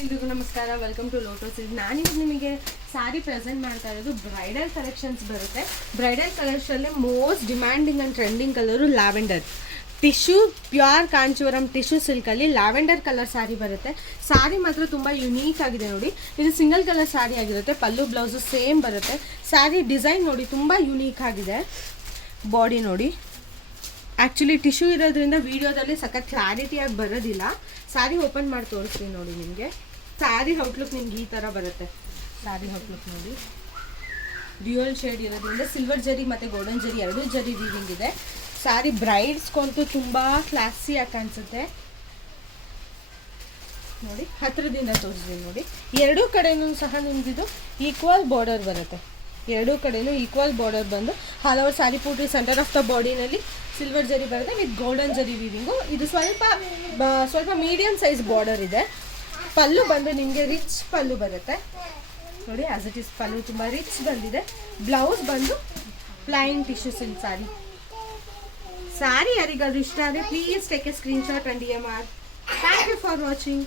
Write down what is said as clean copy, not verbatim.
ಎಲ್ರಿಗೂ ನಮಸ್ಕಾರ. Welcome to Lotus. ನಾನಿವಾಗ ನಿಮಗೆ ಸಾರಿ ಪ್ರೆಸೆಂಟ್ ಮಾಡ್ತಾ ಇರೋದು ಬ್ರೈಡಲ್ ಕಲೆಕ್ಷನ್ಸ್ ಬರುತ್ತೆ. ಬ್ರೈಡಲ್ ಕಲೆಕ್ಷನಲ್ಲಿ most demanding and trending colour lavender tissue, pure Kanjivaram tissue ಸಿಲ್ಕಲ್ಲಿ ಲ್ಯಾವೆಂಡರ್ ಕಲರ್ ಸಾರಿ ಬರುತ್ತೆ. ಸಾರಿ ಮಾತ್ರ ತುಂಬ ಯುನೀಕ್ ಆಗಿದೆ ನೋಡಿ. ಇದು ಸಿಂಗಲ್ ಕಲರ್ ಸಾರಿ ಆಗಿರುತ್ತೆ. ಪಲ್ಲು ಬ್ಲೌಸು ಸೇಮ್ ಬರುತ್ತೆ. ಸಾರಿ ಡಿಸೈನ್ ನೋಡಿ ತುಂಬ ಯುನೀಕ್ ಆಗಿದೆ. ಬಾಡಿ ನೋಡಿ, ಆ್ಯಕ್ಚುಲಿ ಟಿಶ್ಯೂ ಇರೋದ್ರಿಂದ ವೀಡಿಯೋದಲ್ಲಿ ಸಖತ್ ಕ್ಲಾರಿಟಿಯಾಗಿ ಬರೋದಿಲ್ಲ. ಸಾರಿ ಓಪನ್ ಮಾಡಿ ತೋರಿಸ್ತೀನಿ ನೋಡಿ ನಿಮಗೆ. ಸ್ಯಾರಿ ಔಟ್ಲುಕ್ ನಿಮ್ಗೆ ಈ ಥರ ಬರುತ್ತೆ. ಸ್ಯಾರಿ ಔಟ್ಲುಕ್ ನೋಡಿ, ಡ್ಯೂಯಲ್ ಶೇಡ್ ಇರೋದ್ರಿಂದ ಸಿಲ್ವರ್ ಜರಿ ಮತ್ತು ಗೋಲ್ಡನ್ ಜರಿ ಎರಡೂ ಜರಿ ವೀವಿಂಗ್ ಇದೆ. ಸ್ಯಾರಿ ಬ್ರೈಡ್ಸ್ಗಂತೂ ತುಂಬ ಕ್ಲಾಸಿಯಾಗಿ ಕಾಣಿಸುತ್ತೆ ನೋಡಿ. ಹತ್ತಿರದಿಂದ ತೋರಿಸ್ತೀನಿ ನೋಡಿ. ಎರಡೂ ಕಡೆಯೂ ಸಹ ನಿಮಗಿದು ಈಕ್ವಲ್ ಬಾರ್ಡರ್ ಬರುತ್ತೆ. ಎರಡೂ ಕಡೆಯೂ ಈಕ್ವಲ್ ಬಾರ್ಡರ್ ಬಂದು ಆಲ್ ಓವರ್ ಸ್ಯಾರಿ ಪೂರ್ತಿ ಸೆಂಟರ್ ಆಫ್ ದ ಬಾಡಿನಲ್ಲಿ ಸಿಲ್ವರ್ ಜರಿ ಬರುತ್ತೆ ವಿತ್ ಗೋಲ್ಡನ್ ಜರಿ ವೀವಿಂಗು. ಇದು ಸ್ವಲ್ಪ ಮೀಡಿಯಮ್ ಸೈಜ್ ಬಾರ್ಡರ್ ಇದೆ. ಪಲ್ಲು ಬಂದು ನಿಮಗೆ ರಿಚ್ ಪಲ್ಲು ಬರುತ್ತೆ ನೋಡಿ. ಆಸ್ ಇಟ್ ಈಸ್ ಪಲ್ಲು ತುಂಬ ರಿಚ್ ಬಂದಿದೆ. ಬ್ಲೌಸ್ ಬಂದು ಪ್ಲೈನ್ ಟಿಶ್ಯೂ ಸಿಲ್ಕ್ ಸಾರಿ ಯಾರಿಗಾದ್ರೂ ಇಷ್ಟ ಆದರೆ please take a screenshot and DM. Thank you for watching.